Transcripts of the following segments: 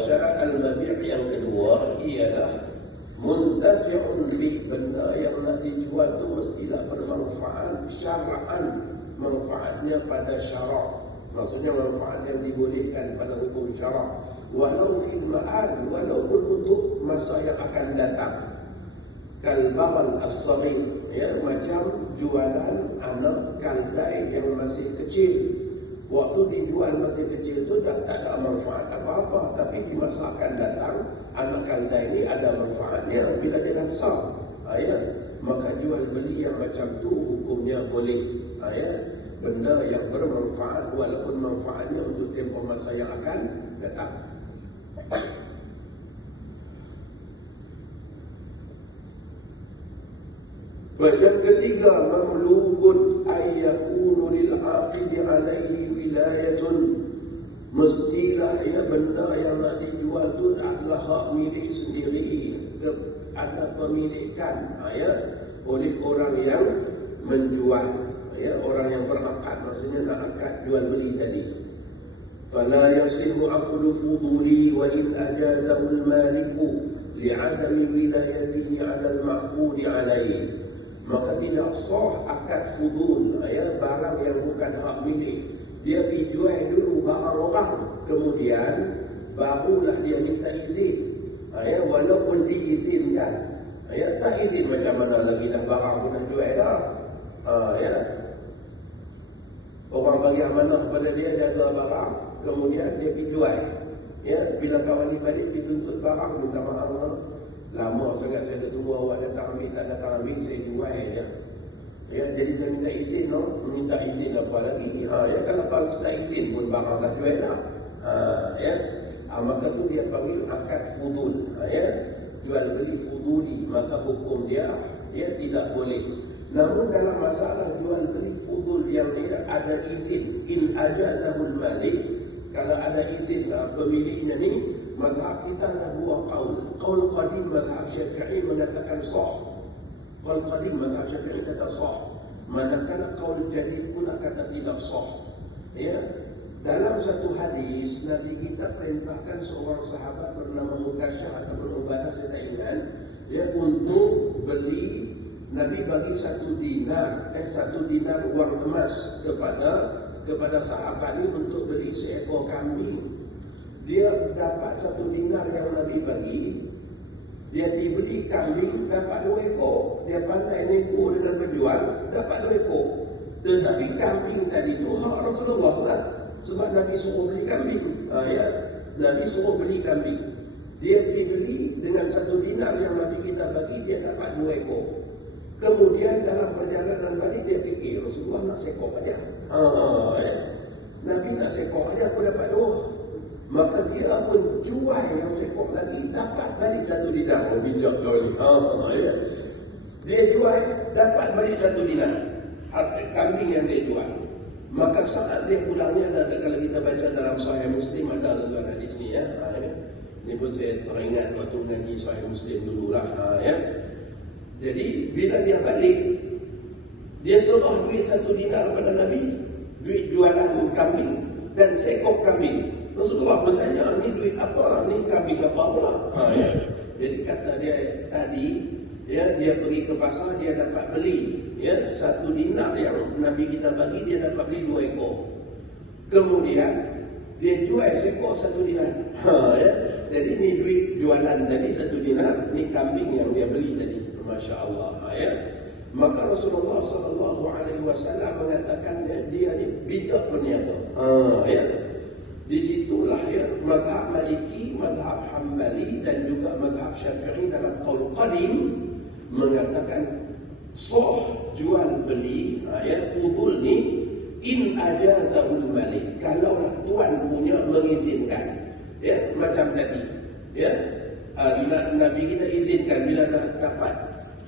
syarat al-mabi' yang kedua ialah muntafi'un bih, benda yang nak dijual tu mestilah bermanfaat syar'an, manfaatnya pada syarak, maksudnya manfaat yang dibolehkan pada hukum syarak, walau fil ma'al, walaupun untuk masa yang akan datang. Kalbaral as-saghir, ya, macam jualan anak kaldai yang masih kecil. Waktu dijual masih kecil itu tak ada manfaat apa-apa, tapi di masa akan datang anak kaldai ini ada manfaatnya bila dia dah besar. Ya, maka jual beli yang macam tu hukumnya boleh. Ya, benda yang bermanfaat walaupun manfaatnya untuk tempoh masa yang akan datang. Yang ketiga, mamlukun ayyakunu lil'aqidi alaihi wilayatun, mestilah ya benda yang nak dijual tu adalah hak milik sendiri, ada pemilikan ya oleh orang yang menjual, ya, orang yang berakad, maksudnya nak akad jual beli tadi. Fala yasihu aqdu fuduli wa in ajazahu al-maliku li'adami wilayatihi 'ala al-ma'qudi alaihi. Maka tidak sah akad fudul, ya, barang yang bukan hak milik. Dia pergi jual dulu barang orang, kemudian barulah dia minta izin. Ya, walaupun diizinkan, ya, tak izin macam mana lagi dah barang pun dah jual dah. Ya, orang bagi amanah pada dia jaga barang, kemudian dia pergi jual. Ya, bila kawan ni balik dituntut barang, minta maaf, lama sangat saya dah tunggu awak datang ambil, tak datang ambil, saya jual je. Ya, jadi saya minta izin, minta izin apa lagi? Ya, kalau baru tak izin pun barang dah jual dah. Ya, maka tu dia panggil akad fudul. Ya, jual beli fuduli, maka hukum dia tidak boleh. Namun dalam masalah jual beli fudul yang ada izin, in ajazahul malik, kalau ada izin pemiliknya ni, mazhab kita ada dua qaul. Qaul qadim mazhab Syafi'i mengatakan sah. Qaul qadim mazhab Syafi'i kata sah. Manakala qaul jadid pula kata tidak sah. Ya. Dalam satu hadis Nabi kita perintahkan seorang sahabat bernama Mukasyah ataupun Ubadah, saya tak ingat, ya, untuk beli. Nabi bagi 1 dinar uang emas kepada sahabat ini untuk beli seekor kambing. Dia dapat 1 dinar yang Nabi bagi, dia dibeli kambing dapat 2 ekor. Dia pandai nego dengan penjual, dapat 2 ekor. Tetapi kambing tadi itu hak Rasulullah kan? Sebab Nabi suruh beli kambing. Ya, Nabi suruh beli kambing. Dia pergi beli dengan 1 dinar yang Nabi kita bagi, dia dapat 2 ekor. Kemudian dalam perjalanan balik dia fikir, Rasulullah nak sekor aja. Ya. Nabi nak sekor aja, aku dapat 2. Maka dia pun jual yang sekor lagi, dapat balik 1 dinar. Bijak kau ni. Ya. Dia jual, dapat balik 1 dinar. Kambing yang dia jual. Maka saat dia pulangnya, kalau kita baca dalam Sahih Muslim, ada tuan hadis ni, ya. Ini pun saya teringat waktu mengaji Sahih Muslim dululah. Ya. Jadi bila dia balik, dia suruh duit 1 dinar pada Nabi, duit jualan kambing dan seekor kambing. Rasulullah bertanya, ni duit apa? Ni kambing apa pula? Ya. Jadi kata dia tadi, ya, dia pergi ke pasar, dia dapat beli, ya, 1 dinar yang Nabi kita bagi, dia dapat beli 2 ekor. Kemudian dia jual seekor 1 dinar. Ya. Jadi ni duit jualan tadi 1 dinar, ni kambing yang dia beli tadi. Masya Allah. Ya. Maka Rasulullah SAW mengatakan dia ni bijak berniaga. Ya. Disitulah, ya, mazhab Maliki, mazhab Hambali dan juga mazhab Syafi'i dalam qaul qadim mengatakan sah jual beli, ya, fudul ni in ajazahul malik, kalau tuan punya mengizinkan. Ya, macam tadi. Ya. Nabi kita izinkan bila nak dapat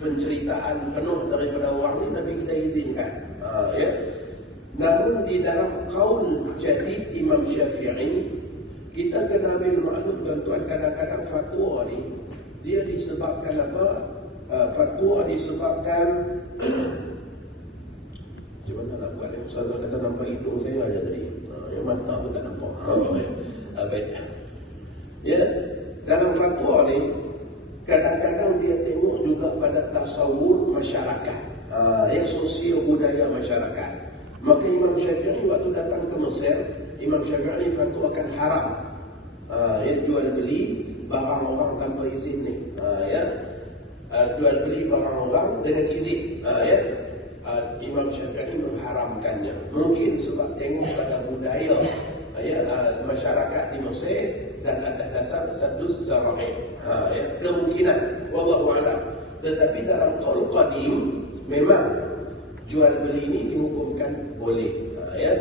penceritaan penuh daripada orang ni, Nabi kita izinkan. Ya. Namun di dalam qaul jadid Imam Syafi'i, kita kena ambil maklum tuan-tuan, kadang-kadang fatwa ni dia disebabkan apa? Fatwa disebabkan macam mana nak buat? Ustazah kata nampak hidung saya aja tadi. Yang mata pun tak nampak. Baik. Ya, Kadang-kadang dia tengok juga pada tasawur masyarakat, ya, sosial budaya masyarakat. Maka Imam Syafi'i waktu datang ke Mesir, Imam Syafi'i fatwakan haram ya, jual beli barang orang tanpa izin ni, ya, jual beli barang orang dengan izin, ya. Imam Syafi'i mengharamkannya. Mungkin sebab tengok pada budaya, ya, masyarakat di Mesir dan atas dasar sadus zara'i, ya, kemungkinan wallahu a'lam. Tetapi dalam qaul qadim memang jual beli ini dihukumkan boleh, ya.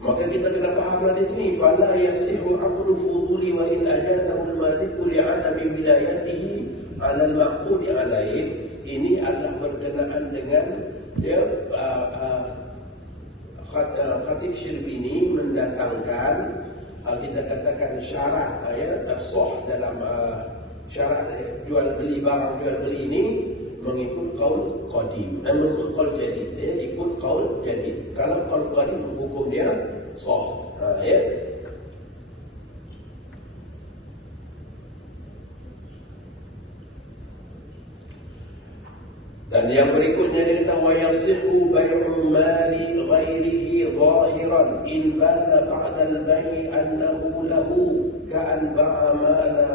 Maka kita kena fahamlah di sini, fala yasihu aqdu fuduli wa in ajadahu al-maliku li'adami wilayatihi 'ala al-maqudi 'alaihi. Ini adalah berkenaan dengan, ya, Khatib Syirbini mendatangkan, kita katakan syarat, ya, sah dalam syarat jual beli barang jual beli ini mengikut qaul qadim, mengikut qaul jadid, ya, ikut qaul jadid. Kalau qaul qadim hukum dia sah, ya. Dan yang berikutnya dia kata wa yasihu bai'u mali ghairihi zahiran in bana ba'da al-bai' annahu lahu ka'an ba'a mala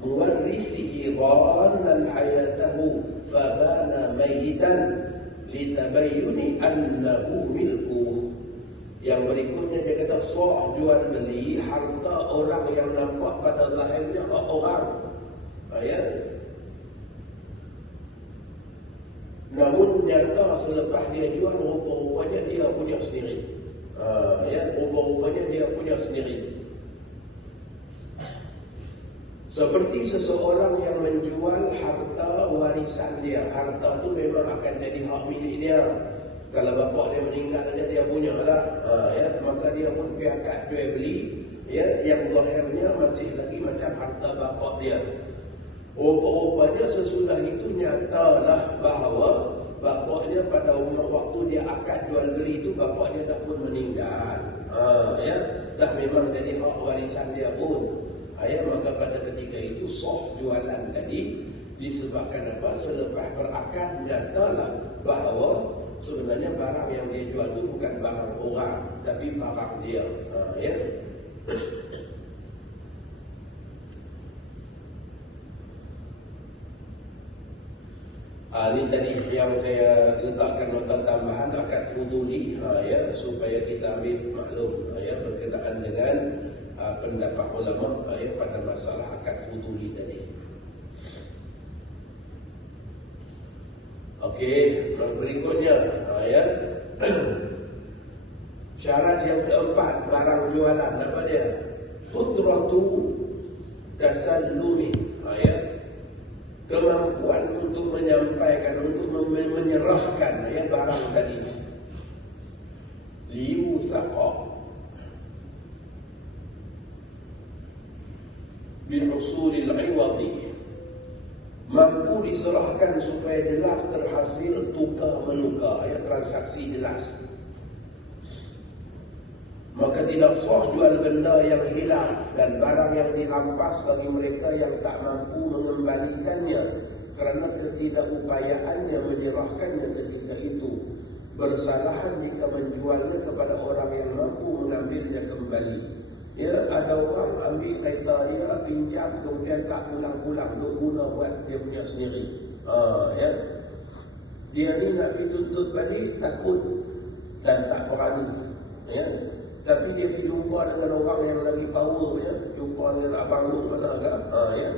muwarrithihi dhannan hayatahu fabana mayitan litabayyuni annahu milku. Yang berikutnya dia kata sah jual beli harta orang yang nampak pada zahirnya orang, ya, namun nyata selepas dia jual rupa-rupanya dia punya sendiri, ya, rupa-rupanya dia punya sendiri. Seperti seseorang yang menjual harta warisan dia, harta tu memang akan jadi hak milik dia. Kalau bapak dia meninggal dia punya lah, ya, maka dia pun piakat jual beli, ya, yang zahirnya masih lagi macam harta bapak dia. Rupa-rupanya sesudah itu nyatalah bahawa bapaknya pada umur waktu dia akad jual beli itu bapaknya dah pun meninggal, ya, dah memang jadi hak warisan dia pun, ya. Maka pada ketika itu sah jualan tadi disebabkan apa? Selepas berakad nyatalah bahawa sebenarnya barang yang dia jual itu bukan barang orang tapi barang dia, ya. Ini tadi yang saya letakkan nota tambahan akad fuduli, ya, supaya kita ambil maklum, ya, berkenaan dengan pendapat ulama, ya, pada masalah akad fuduli tadi. Okey, berikutnya, ya, syarat yang keempat barang jualan apa dia? Qudratu tasallumi, ya, kemampuan untuk menyampaikan, untuk menyerahkan, ya, barang tadi. Liyuthaqa bihusulil iwadi, mampu diserahkan supaya jelas terhasil tukar menukar, ya, transaksi jelas. Maka tidak sah jual benda yang hilang dan barang yang dirampas bagi mereka yang tak mampu mengembalikannya kerana ketidakupayaannya menyerahkannya ketika itu. Bersalahan jika menjualnya kepada orang yang mampu mengambilnya kembali. Ya, ada orang ambil kereta dia, pinjam, kemudian tak pulang-pulang, duk guna buat dia punya sendiri. Ya, dia ni nak dituntut balik takut dan tak berani, ya. Tapi dia pergi jumpa dengan orang yang lagi power punya, jumpa dengan abang lu mana agak, ya.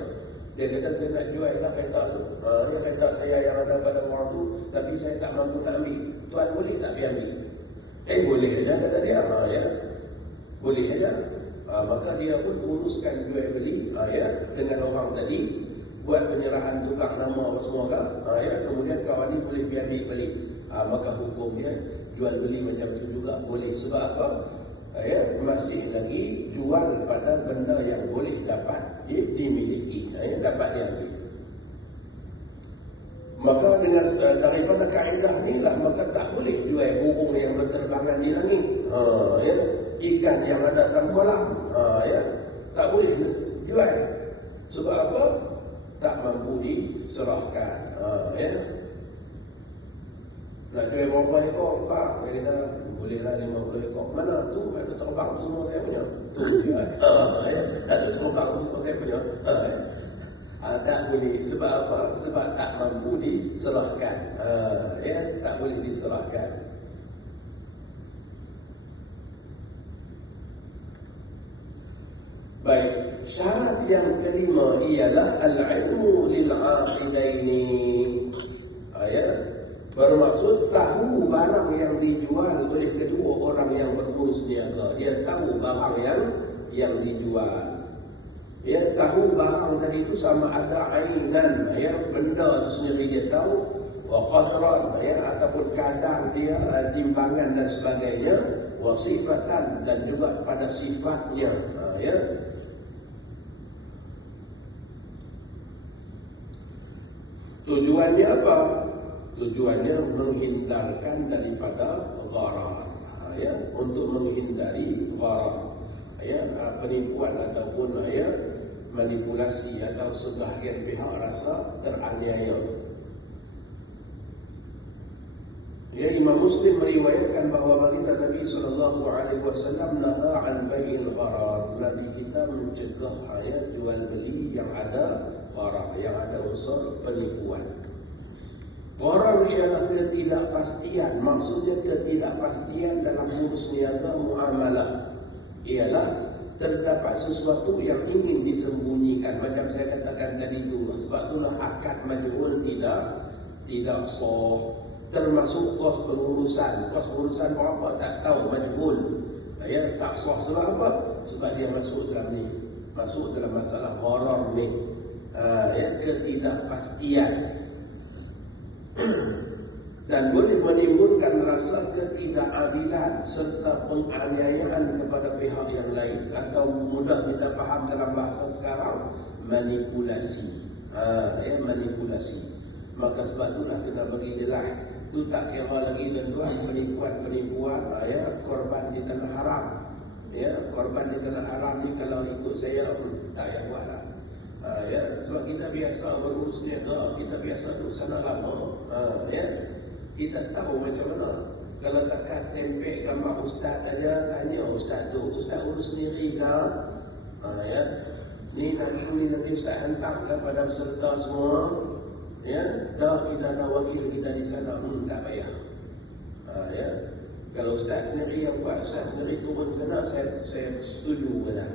Dia kata saya nak jual lah kereta tu, ya, kereta saya yang ada pada orang tu, tapi saya tak mampu nak ambil. Tuan boleh tak pergi ambil? Boleh saja kata dia, ya, boleh saja. Maka dia pun uruskan jual beli, ya, dengan orang tadi, buat penyerahan tukar nama apa semua kan, ya, kemudian kawan ni boleh pergi ambil balik. Maka hukum dia jual beli macam tu juga boleh. Sebab apa? Ya, masih lagi jual pada benda yang boleh dapat dimiliki, ya, dapat diambil. Maka dengan daripada kaedah inilah maka tak boleh jual burung yang berterbangan di langit, ya. ikan yang ada dalam kolam. Ya, tak boleh jual. Sebab apa? Tak mampu diserahkan. Ya. Nak jual berapa ekor? Pak, dia kata, bolehlah 50 ekor. Mana tu? Ada terbang semua saya punya. Tu je. Ya. Ada terbang semua saya punya. Ya. Tak boleh. Sebab apa? Sebab tak mampu diserahkan. Ya, tak boleh diserahkan. Baik, syarat yang kelima ialah al-ilmu lil-aqidaini. Ya, bermaksud tahu barang yang dijual oleh kedua orang yang berurus niaga. Dia tahu barang yang dijual. Ya, tahu barang tadi itu sama ada ainan, ya, benda itu sendiri dia tahu, wa qadran, ya, ataupun kadar dia, timbangan dan sebagainya, wa sifatan, dan juga pada sifatnya. Ya. Tujuannya apa? Tujuannya menghindarkan daripada gharar, ya, untuk menghindari gharar, ya, penipuan ataupun, ya, manipulasi atau sebahagian pihak rasa teraniaya. Ya, Imam Muslim meriwayatkan bahawa baginda Nabi SAW naha an bai'il gharar. Nabi kita mencegah, ya, jual beli yang ada gharar, yang ada unsur penipuan. Gharar ialah ketidakpastian. Maksudnya ketidakpastian dalam urus niaga muamalah. Ialah terdapat sesuatu yang ingin disembunyikan. Macam saya katakan tadi itu. Sebab itulah akad majhul tidak sah. Termasuk kos pengurusan. Kos pengurusan berapa tak tahu, majhul. Ya, tak sah. Sebab apa? Sebab dia masuk dalam ni. Masuk dalam masalah gharar ni. Ya, ketidakpastian. Dan boleh menimbulkan rasa ketidakadilan serta penganiayaan kepada pihak yang lain, atau mudah kita faham dalam bahasa sekarang, manipulasi. Ya, manipulasi. Maka sebab itulah kena bagi gelar. Itu tak kira lagi tuan-tuan, penipuan, ya, korban di tanah haram. Ya, korban di tanah haram ni kalau ikut saya tak payah buat lah. Ya, sebab kita biasa berurus niaga, kita biasa duduk sana lama. Ya, kita tahu macam mana. Kalau takat tempel gambar ustaz aja, tanya ustaz tu, ustaz urus sendiri ke? Ya, ni nanti ustaz hantar kepada peserta semua. Ya, dah kita ada wakil kita di sana, tak payah. Ya, kalau ustaz sendiri yang buat, ustaz sendiri turun sana, saya setuju betul.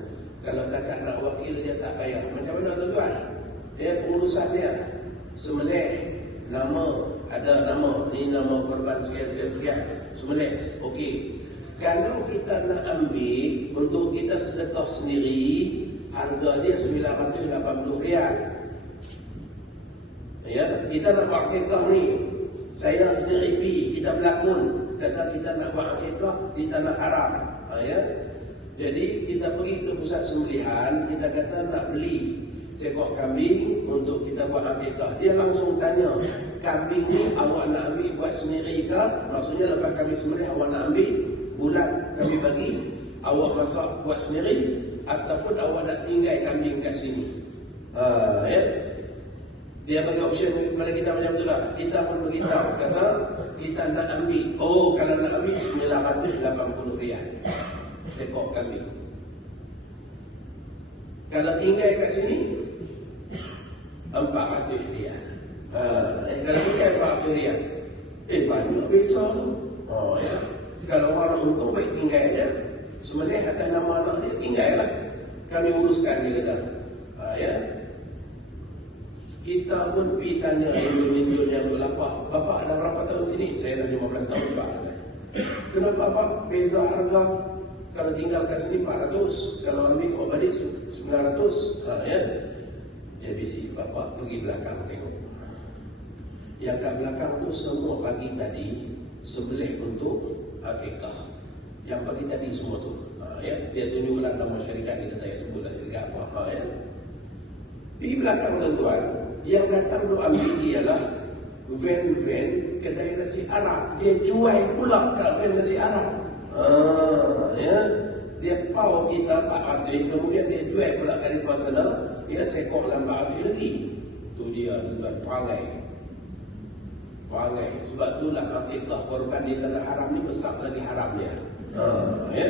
Kalau kakak nak wakil dia tak payah. Macam mana tuan-tuan? Ya, pengurusan dia sembelih, nama, ada nama, ni nama korban sekian. Sembelih, okey. Kalau kita nak ambil untuk kita sedekah sendiri, harga dia RM980. Ya, kita nak buat akikah ni, saya sendiri pergi, kita berlakon, kata kita nak buat akikah di tanah haram. Ya, jadi kita pergi ke pusat sembelihan, kita kata nak beli seekor kambing untuk kita buat akikah. Dia langsung tanya, kambing ni awak nak ambil buat sendiri ke? Maksudnya lepas kami sembelih awak nak ambil, bulan kami bagi, awak masak buat sendiri, ataupun awak nak tinggal kambing kat sini. Ya, dia bagi option kepada kita macam tu lah. Kita pun beritahu, kata kita nak ambil. Oh, kalau nak ambil RM980 seekor kambing. Kalau tinggal kat sini RM400. Kalau tinggal RM400, banyak beza tu. Ya. Kalau orang untung baik tinggal aja, sembelih atas nama anak dia, tinggal lah, kami uruskan dia kata. Ya. Kita pun pergi tanya induk-induk yang berlapak, bapak dah berapa tahun sini? Saya dah 15 tahun pak. Kenapa pak beza harga? Kalau tinggal kat sini 400, kalau ambil kau balik 900. Ya. Dia bisik, bapak pergi belakang tengok. Yang kat belakang tu semua pagi tadi sembelih untuk akikah. Yang pagi tadi semua tu. Ya. Dia tunjuklah nama syarikat, kita tak payah sebut lagi apa. Ya. Di belakang tuan-tuan, yang datang tu ambil ialah van kedai nasi Arab. Dia jual pula kat van nasi Arab. Ya, terpau kita 400, kemudian dia jual pula kali depan sana, ya sekok dalam 400 lagi. Tu dia tuan perangai. Perangai. Sebab itulah akikah korban di tanah haram ni besar lagi haramnya. Ya.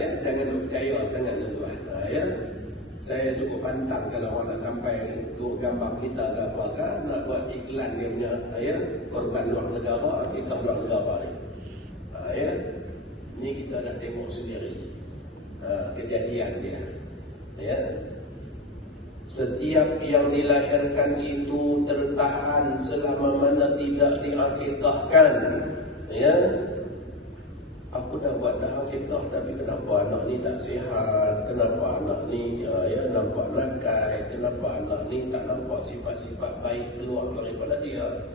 Ya, jangan percaya sangat tuan. Ya. Saya cukup pantang kalau orang nak sampai gambar kita ke apa-apa, nak buat iklan dia punya, ya, korban luar negara, akikah luar negara ni. Ya. Ni kita dah tengok sendiri kejadian dia. Ya. Setiap yang dilahirkan itu tertahan selama mana tidak diakikahkan. Ya. Aku dah buat dah akikah, tapi kenapa anak ni tak sihat? Kenapa anak ni ya nampak nakai? Kenapa anak ni tak nampak sifat-sifat baik keluar daripada dia?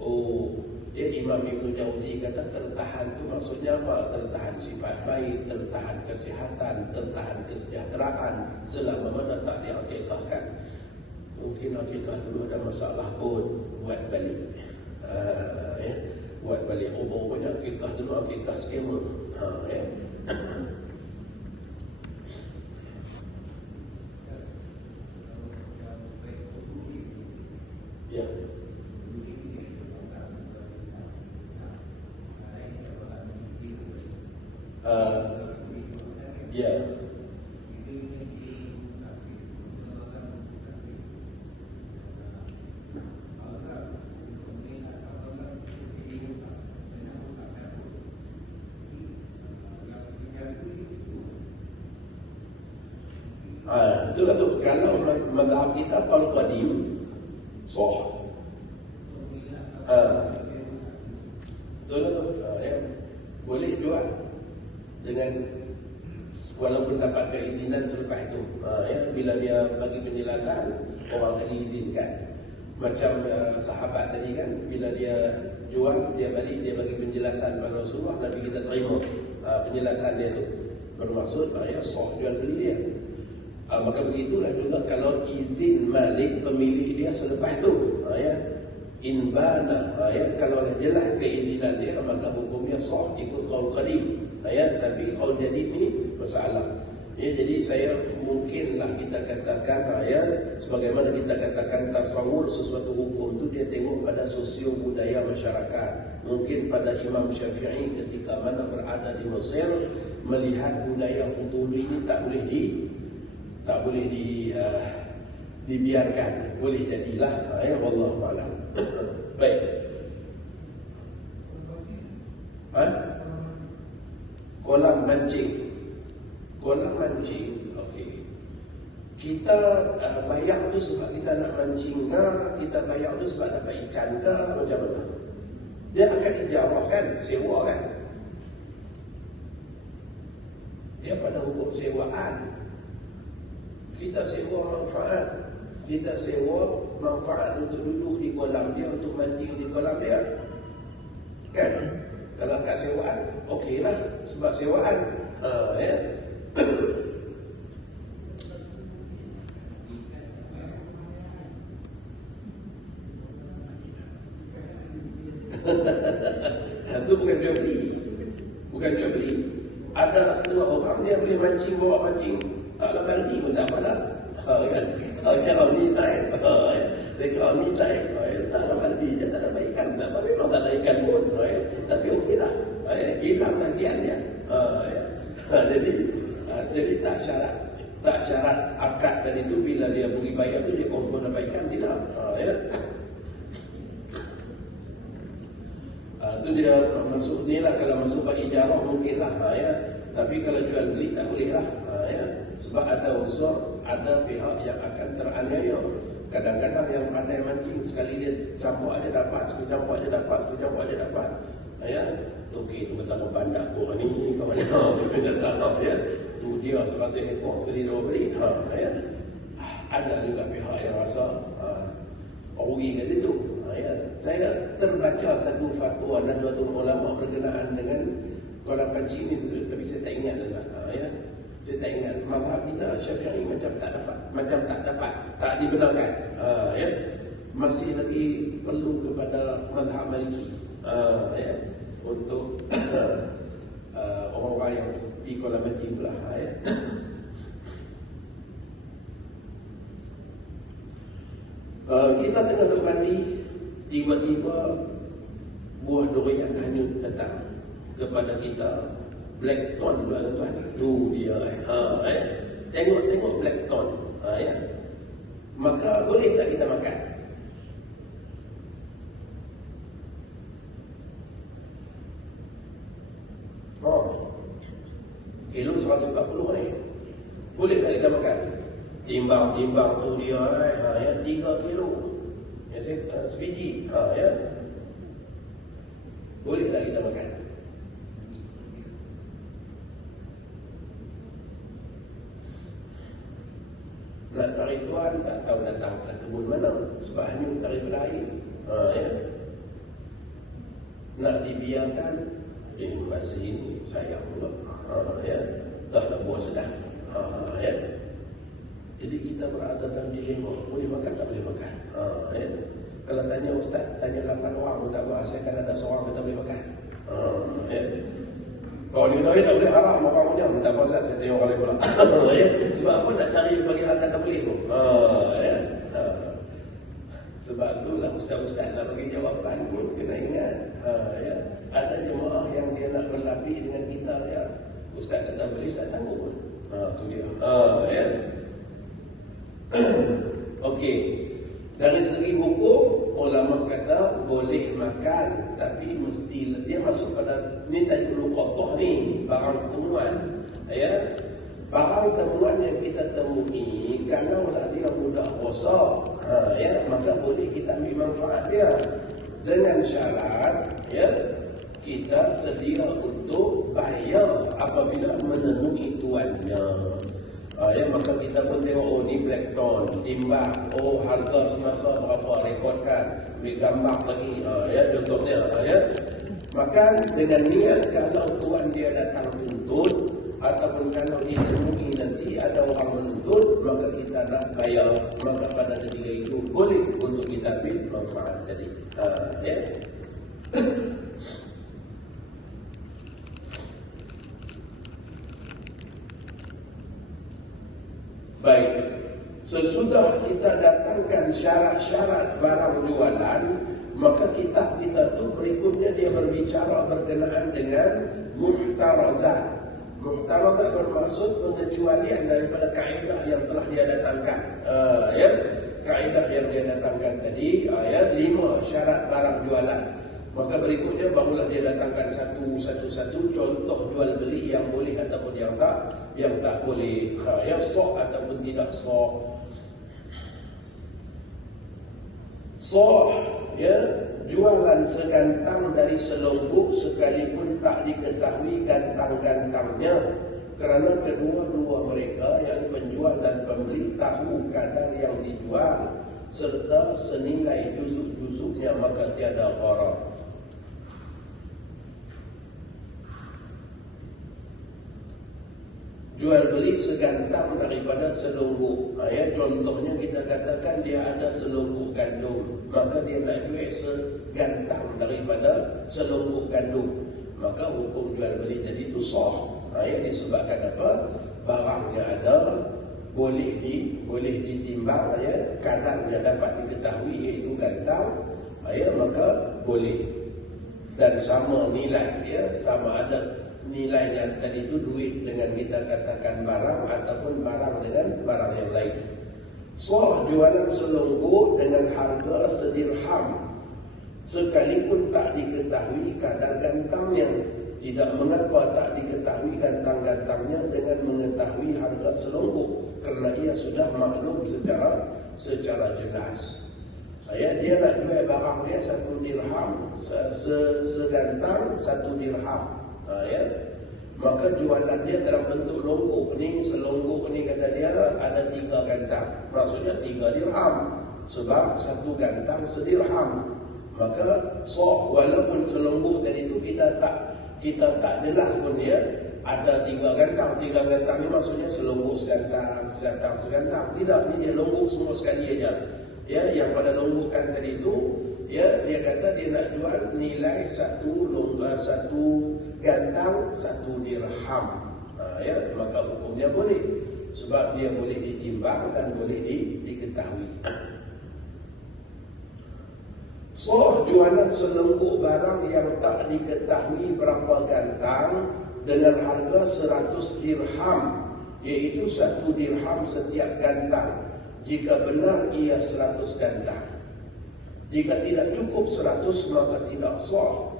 Oh, ya, Imam Ibn Jauzi kata tertahan tu maksudnya apa? Tertahan sifat baik, tertahan kesihatan, tertahan kesejahteraan selama mana tak diakikahkan. Mungkin akikah dulu ada masalah kot, buat balik. Ya. Buat balik rupanya akikah dulu akikah skema. Ya. Ya. Ya. Itulah tu, kalau mazhab kita Qaul Qadim sah. Itulah tu, ya. Boleh jual dengan walaupun dapat keizinan selepas itu. Ya, bila dia bagi penjelasan, orang akan diizinkan. Macam sahabat tadi kan, bila dia jual, dia balik, dia bagi penjelasan pada Rasulullah, Nabi kita terima penjelasan dia tu. Bermaksud ya sah jual beli dia. Maka begitulah juga kalau izin malik pemilik dia selepas itu, ya, inbana, ya, kalau dah jelas keizinan dia maka hukumnya sah ikut qaul qadim, ya. Tapi qaul jadid ni masalah. Ya, jadi saya mungkinlah kita katakan, ya, sebagaimana kita katakan tasawur sesuatu hukum tu dia tengok pada sosio budaya masyarakat. Mungkin pada Imam Syafi'i ketika mana berada di Mesir melihat budaya futuri ini tak boleh dibiarkan, boleh jadilah, ya, wallahu a'lam. Baik. Kolam mancing. Kolam mancing, okey. Kita bayar tu sebab kita nak mancing ke, kita bayar tu sebab dapat ikan ke, macam mana? Dia akan ijarah kan, sewa kan. Dia pada hukum sewaan. Kita sewa manfaat. Kita sewa manfaat untuk duduk di kolam dia, untuk mancing di kolam dia. Kan? Kalau kat sewaan, okeylah. Sebab sewaan. Ya. Itu bukan jual beli. Bukan jual beli. Ada setengah orang dia boleh mancing, bawa mancing. Tak lepas lagi pun tak apalah. Kan? Kira me time. Dia kira me time. Tak lepas lagi je tak dapat ikan. Memang tak ada ikan pun. Tapi okey lah. Hilang bagian dia. Jadi tak syarat. Tak syarat akad tadi tu bila dia pergi bayar tu dia confirm dapat ikan. Tidak. Itu dia masuk ni lah. Kalau masuk bagi ijarah mungkin lah. Ya. Tapi kalau jual beli tak boleh lah. Ya. Sebab ada unsur, ada pihak yang akan teraniaya. Kadang-kadang yang pandai mancing, sekali dia campur aja dapat, sekali campur aja dapat, sekali campur aja dapat. Ya, toki tu betapa bandar kau ni, kau mana kau ya. Tu dia 100 ekor sekali dia beli. Ya. Ada juga pihak yang rasa rugi kat situ. Ya. Saya terbaca satu fatwa dan dua ulama berkenaan dengan kolam pancing ni, tapi saya tak ingat dah. Ya. Saya tak ingat. Mazhab kita Syafi'i macam tak dapat, tak dibenarkan. Ya. Masih lagi perlu kepada mazhab Maliki. Ya. Untuk orang-orang yang di kolam mancing pula. Ya. Kita tengah duduk mandi, tiba-tiba buah durian hanyut datang kepada kita. Blackthorn tuan-tuan, tu dia. Tengok blackthorn, ya. Maka boleh tak kita makan? Kilo 140 ni. Boleh tak kita makan? Timbang tu dia, ya, 3 kilo. Ya, sebiji, ya. Boleh tak kita makan? Nak tarik tuan, tak tahu datang ke kebun mana. Sebab hanyut dari berair. Ya. Nak dibiarkan, masih ini sayang pula. Ya. Dah nak buah sedap. Ya. Jadi kita berada dalam dilema. Boleh makan tak boleh makan? Ya. Kalau tanya ustaz, tanya 8 orang, tak buat asalkan ada seorang kita boleh makan. Ya. Kalau ni tak boleh haram orang punya, minta pasal saya tengok kali pula. Ya. Sebab apa nak cari bagi hal kata boleh tu? Ya. Sebab itulah ustaz-ustaz nak bagi jawapan pun kena ingat. Ya. Ada jemaah yang dia nak berlapis dengan kita, ya. Ustaz kata boleh, ustaz tangguh pun. Tu dia. Ya. Okey. Dari segi hukum, ulama kata boleh makan, tapi mesti dia masuk pada ni tadi dulu kokoh ni, barang temuan. Ya. Barang temuan yang kita temui, kalaulah dia mudah rosak, ya, maka boleh kita ambil manfaat dia. Dengan syarat, ya, kita sedia untuk bayar apabila menemui tuannya. Ya, maka kita pun tengok, oh ni blackthorn, timbang, oh harga semasa berapa, rekodkan, ambil gambar lagi, ya, contohnya, ya. Maka dengan niat kalau tuan dia datang tuntut, ataupun kalau dia temui nanti ada orang menuntut, maka kita nak bayar, maka pada ketika itu boleh untuk kita ambil manfaat tadi. Ya. Baik, sesudah kita datangkan syarat-syarat barang jualan, maka kitab kita tu berikutnya dia berbicara berkenaan dengan muhtarazat. Muhtarazat bermaksud pengecualian daripada kaedah yang telah dia datangkan. Ya, kaedah yang dia datangkan tadi, ya, 5 syarat barang jualan. Maka berikutnya barulah dia datangkan satu-satu contoh jual beli yang boleh ataupun yang tak boleh, yang sah ataupun tidak sah. Sah, ya, jualan segantang dari selongguk sekalipun tak diketahui gantang-gantangnya, kerana kedua-dua mereka, yang penjual dan pembeli, tahu kadar yang dijual serta senilai juzuk-juzuknya, maka tiada gharar. Jual beli segantang daripada selongguk. Ya, contohnya kita katakan dia ada selongguk gandum, maka dia nak jual segantang daripada selongguk gandum, maka hukum jual beli tadi itu sah. Ya, disebabkan apa? Barangnya ada, boleh ditimbang, ya, kadarnya dapat diketahui iaitu gantang, ya, maka boleh. Dan sama nilai, ya, sama ada nilainya tadi itu duit dengan kita katakan barang ataupun barang dengan barang yang lain. Sah jualan selongguk dengan harga sedirham sekalipun tak diketahui kadar gantangnya. Tidak mengapa tak diketahui gantang-gantangnya dengan mengetahui harga selongguk, kerana ia sudah maklum secara jelas. Ya, dia nak jual barang dia 1 dirham, segantang 1 dirham. Ya, maka jualan dia dalam bentuk longguk ni, selongguk ni kata dia ada 3 gantang, maksudnya 3 dirham, sebab 1 gantang sedirham. Maka sah, walaupun selongguk tadi itu kita tak jelas pun dia ada 3 gantang. 3 gantang ni maksudnya selongguk segantang. Tidak, ni dia longguk semua sekali aja. Ya, yang pada longgukan tadi itu, ya, dia kata dia nak jual nilai 1 gantang 1 dirham. Ya, maka hukumnya boleh, sebab dia boleh ditimbang dan boleh diketahui. Soh jualan selengkuk barang yang tak diketahui berapa gantang dengan harga 100 dirham, iaitu 1 dirham setiap gantang. Jika benar ia 100 gantang. Jika tidak cukup 100 maka tidak sah.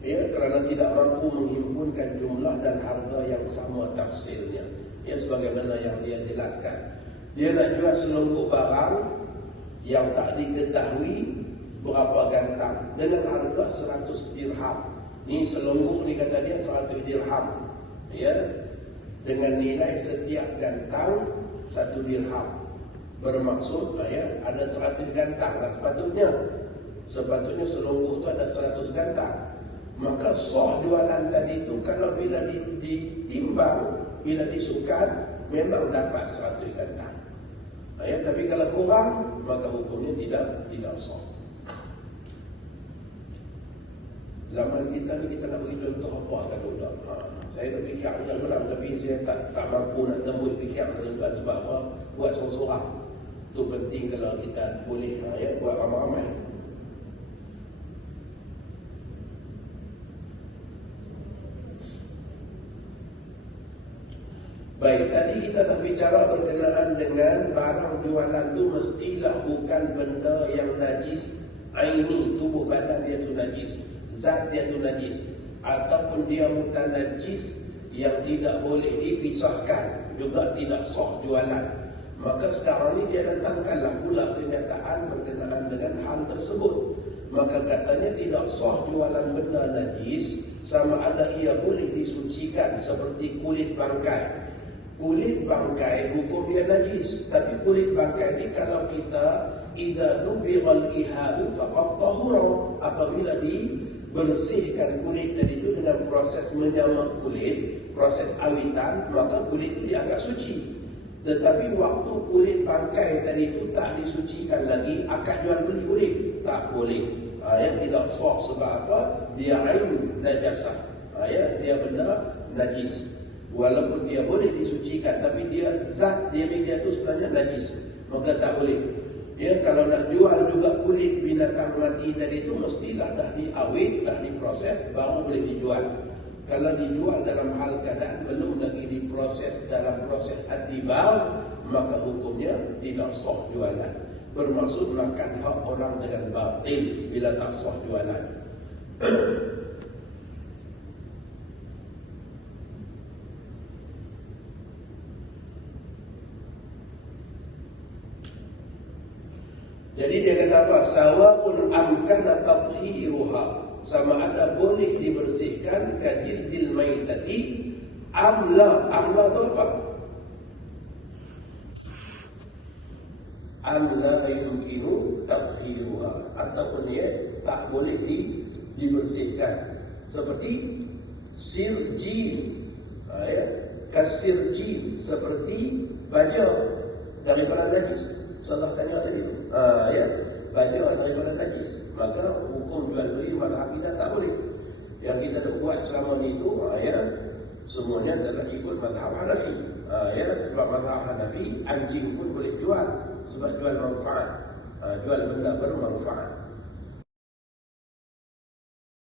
Ya, kerana tidak mampu menghimpunkan jumlah dan harga yang sama tafsirnya. Ya, sebagaimana yang dia jelaskan. Dia nak jual selengkuk barang yang tak diketahui berapa gantang dengan harga 100 dirham. Ni selengkuk ni kata dia 100 dirham. Ya. Dengan nilai setiap gantang 1 dirham. Bermaksud ya, ada 100 gantang lah sepatutnya selengkuk tu ada 100 gantang. Maka sah jualan tadi tu kalau bila ditimbang, bila disukan memang dapat 100 gantang. Ya, tapi kalau kurang maka hukumnya tidak sah. Zaman kita ni kita nak bagi contoh apa kan tuan? Saya tak fikir macam malam tapi saya tak mampu nak tembus fikir tuan sebab apa? Buat seorang-seorang. Itu penting kalau kita boleh ya, buat ramai-ramai. Baik, tadi kita dah bicara berkenaan dengan barang jualan tu mestilah bukan benda yang najis aini, tubuh badan dia tu najis, zat dia tu najis, ataupun dia mutanajis yang tidak boleh dipisahkan, juga tidak sah jualan. Maka sekarang ni dia datangkanlah pula kenyataan berkenaan dengan hal tersebut. Maka katanya tidak sah jualan benda najis sama ada ia boleh disucikan seperti kulit bangkai. Kulit bangkai hukum dia najis, tapi kulit bangkai ni kalau kita idza dubighal ihau faqad tahura, apabila dibersihkan kulit tadi itu dengan proses menyamak kulit, proses awitan, maka kulit itu dianggap suci. Tetapi waktu kulit bangkai tadi itu tak disucikan lagi, akad jual beli boleh? Tak boleh. Yang tidak sah sebab apa? Dia ain najasah. Dia benda najis. Walaupun dia boleh disucikan, tapi dia zat diri dia tu sebenarnya najis, maka tak boleh. Ya, kalau nak jual juga kulit binatang mati tadi itu mestilah dah diawet, dah diproses baru boleh dijual. Kalau dijual dalam hal keadaan belum lagi diproses dalam proses adibar, maka hukumnya tidak sah jualan. Bermaksud makan hak orang dengan batil bila tak sah jualan. Jadi dia kata apa? Sawa'un amkana tathiruha, sama ada boleh dibersihkan kajildil maitati amla. Amla itu apa? Amla yumkinu tathiruha, ataupun dia tak boleh dibersihkan. Seperti sirjin, kasirjin, seperti baja daripada najis. Salah tanya tadi tu. Baca daripada najis, maka hukum jual beli mazhab kita tak boleh. Yang kita dah buat selama ni tu semuanya adalah ikut mazhab Hanafi. Sebab mazhab Hanafi anjing pun boleh jual sebab jual manfaat, jual benda bermanfaat.